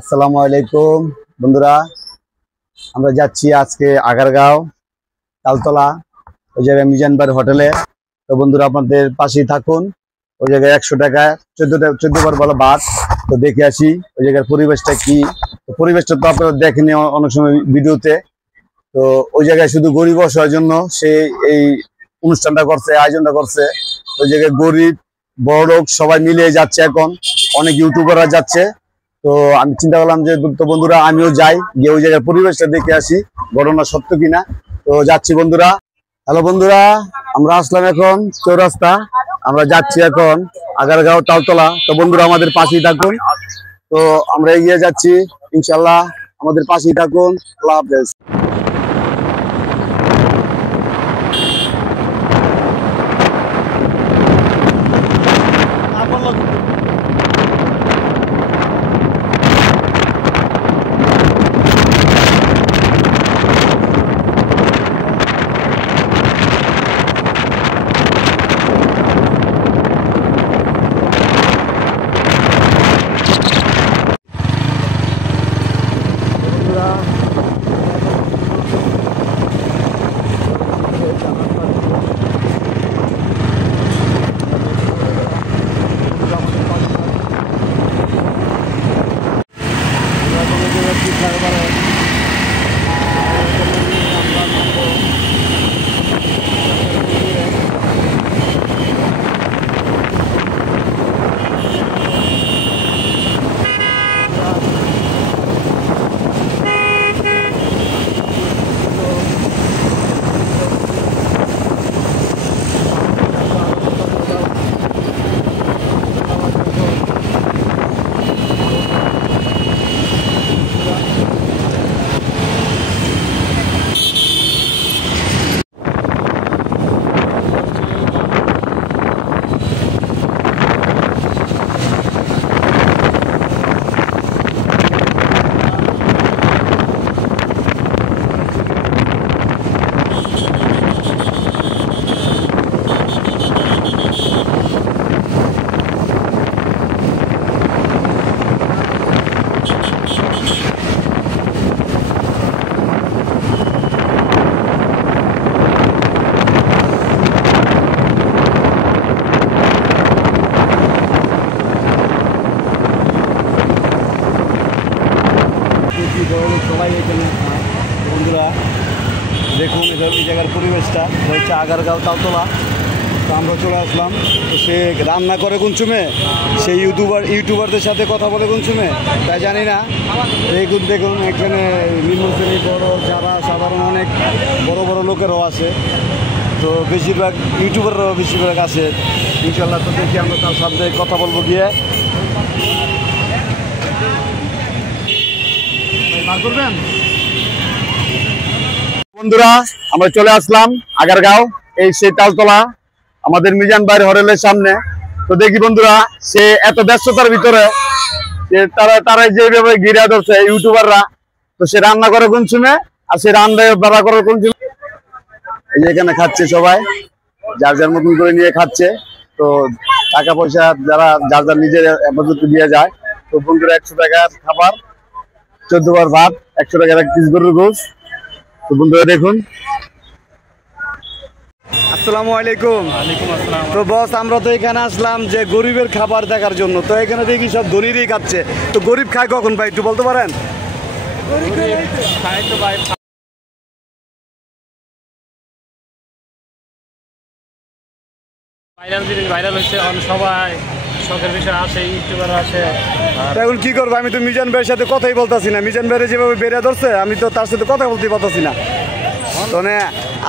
আসসালামু আলাইকুম বন্ধুরা, আমরা যাচ্ছি আজকে আগারগাঁও তালতলা ওই জায়গায় মিজান ভাইয়ের হোটেলে। তো বন্ধুরা আপনাদের পাশেই থাকুন। ওই জায়গায় 100 টাকা 14 বার বলা ভাত। তো দেখে আসি ওই জায়গার পরিবেশটা কি। পরিবেশটা তো আপনারা দেখেনি অনেক সময় ভিডিওতে। তো ওই জায়গায় শুধু গরিব অসহায়ের জন্য সে এই অনুষ্ঠানটা করছে, আয়োজনটা করছে। ওই জায়গায় গরিব বড় লোক সবাই মিলে যাচ্ছে, এখন অনেক ইউটিউবাররা যাচ্ছে। তো আমি চিন্তা করলাম যে তো বন্ধুরা আমিও যাই, গিয়ে ওই জায়গার পরিবেশটা দেখে আসি ঘটনা সত্য কিনা। তো যাচ্ছি বন্ধুরা। হ্যালো বন্ধুরা, আমরা আসলাম এখন চৌরাস্তা, আমরা যাচ্ছি এখন আগারগাঁও তালতলা। তো বন্ধুরা আমাদের পাশেই থাকুন। তো আমরা এগিয়ে যাচ্ছি ইনশাল্লাহ, আমাদের পাশেই থাকুন। আল্লাহ হাফেজ। সবাই এখানে বন্ধুরা দেখুন এই জায়গার পরিবেশটা হচ্ছে আগারগাঁও তালতলা। তো আমরা চলে আসলাম। তো সে রান্না করে কোন চুমে, সেই ইউটিউবারদের সাথে কথা বলে কোন চুমে তাই জানি না। দেখুন দেখুন এখানে নিম্ন শ্রেণী বড় যারা সাধারণ অনেক বড় বড় লোকেরাও আছে। তো বেশিরভাগ ইউটিউবাররাও বেশিরভাগ আছে ইনশাল্লাহ। তো দেখি আমরা তার সাথে কথা বলবো গিয়ে। করবেন বন্ধুরা, আমরা চলে আসলাম আগারগাঁও, এই সেই তালতলা আমাদের মিজান ভাইয়ের হোটেলের সামনে। তো দেখি বন্ধুরা সে এত ব্যস্ততার ভিতরে তারা যেভাবে ঘিরে ধরছে ইউটিউবাররা। তো সে রান্না করে কোন সময় আর সে রান্না করে কোন সময়। এই যে এখানে খাচ্ছে সবাই, যার যার মতন করে নিয়ে খাচ্ছে। তো টাকা পয়সা যারা যার যার নিজের আপাতত দিয়ে যায়। তো বন্ধুরা 100 টাকার খাবার, 14 বার ভাত, 100 টাকার এক পিস গরুর গোশ। তো বন্ধুরা দেখুন। আসসালামু আলাইকুম। তো বস আমরা তো এখানে আসলাম যে গরিবের খাবার দেখার জন্য। তো এখানে দেখি সব ধনীরই খাচ্ছে। তো গরিব খায় কখন ভাই একটু বলতে পারেন? ভাইরাল হচ্ছে সবাই শখের বিষয় আসে, ইউটিউবার আসে। এখন কি করবো, আমি তো মিজান ভাইয়ের সাথে কথাই বলতেছি না। মিজান ভাইয়ের যেভাবে বেড়ে ধরছে আমি তো তার সাথে কথা বলতে পারতেছি না। মানে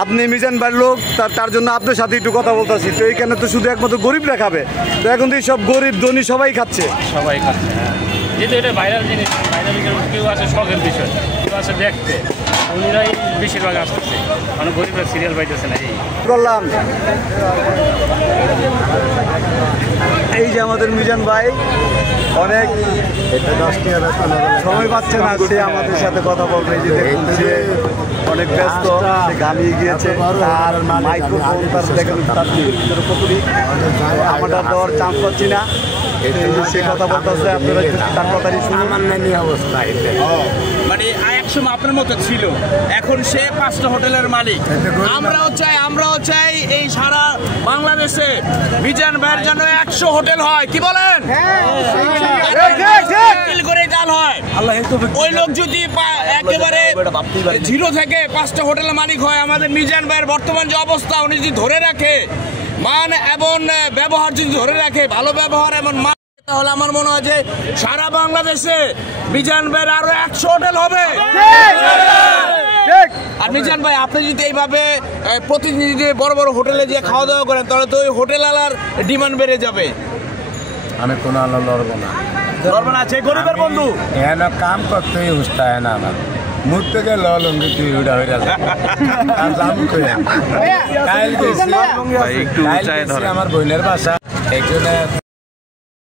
আপনি মিজান ভাইয়ের লোক, তার জন্য আপনার সাথে একটু কথা বলতেছি। তো এইখানে তো শুধু একমাত্র গরিবরা খাবে। তো এখন তো সব গরিব ধনী সবাই খাচ্ছে। হ্যাঁ, যেহেতু এটা ভাইরাল জিনিস, ভাইরাল কেউ আসে শখের বিষয়, কেউ আসে দেখতে, উনিরাই বেশিরভাগ আসতেছে। মানে গরিবরা সিরিয়াল পাইতেছে না। এই করলাম এই যে আমাদের মিজান ভাই অনেক সময় পাচ্ছে না, সে আমাদের সাথে কথা বলবে। এই যে দেখুন সে অনেক ব্যস্ত, সে ঘামিয়ে গিয়েছে। আর মাইক্রোফোন তার দেখেন তার ভিতরে কতটি আমরা দেওয়ার চান্স পাচ্ছি না। সে কথা বলতেছে, আপনারা একটু তার কথাই শুনুন। মানে একসময় আপনার মতো ছিল, এখন সে 5টা হোটেলের মালিক। আমরাও চাই এই সারা বাংলাদেশে মিজান ভাইয়ের জন্য 100 হোটেল হয়। কি বলেন? করে চাল হয়। ওই লোক যদি একেবারে 0 থেকে 5টা হোটেলের মালিক হয়, আমাদের মিজান ভাইয়ের বর্তমান যে অবস্থা, উনি যদি ধরে রাখে মান এবং ব্যবহার, যদি ধরে রাখে ভালো ব্যবহার এবং মান, তাহলে আমার মনে হয় যে সারা বাংলাদেশে মিজান ভাইয়ের আরো 100 হোটেল হবে। আর মিজান ভাই, আপনি যদি এইভাবে প্রতিদিন যদি বড় বড় হোটেলে যে খাওয়া দাওয়া করেন, তাহলে তো ওই হোটেল আলার ডিমান্ড বেড়ে যাবে। আমি কোনো আলো লড়বো না, আছে গরিবের বন্ধু এখানে কাম করতেই উঠতে হয় না আমার মুখ থেকে লঙ্গি উড়া হয়ে গেছে। আমার বোনের বাসা, এখানে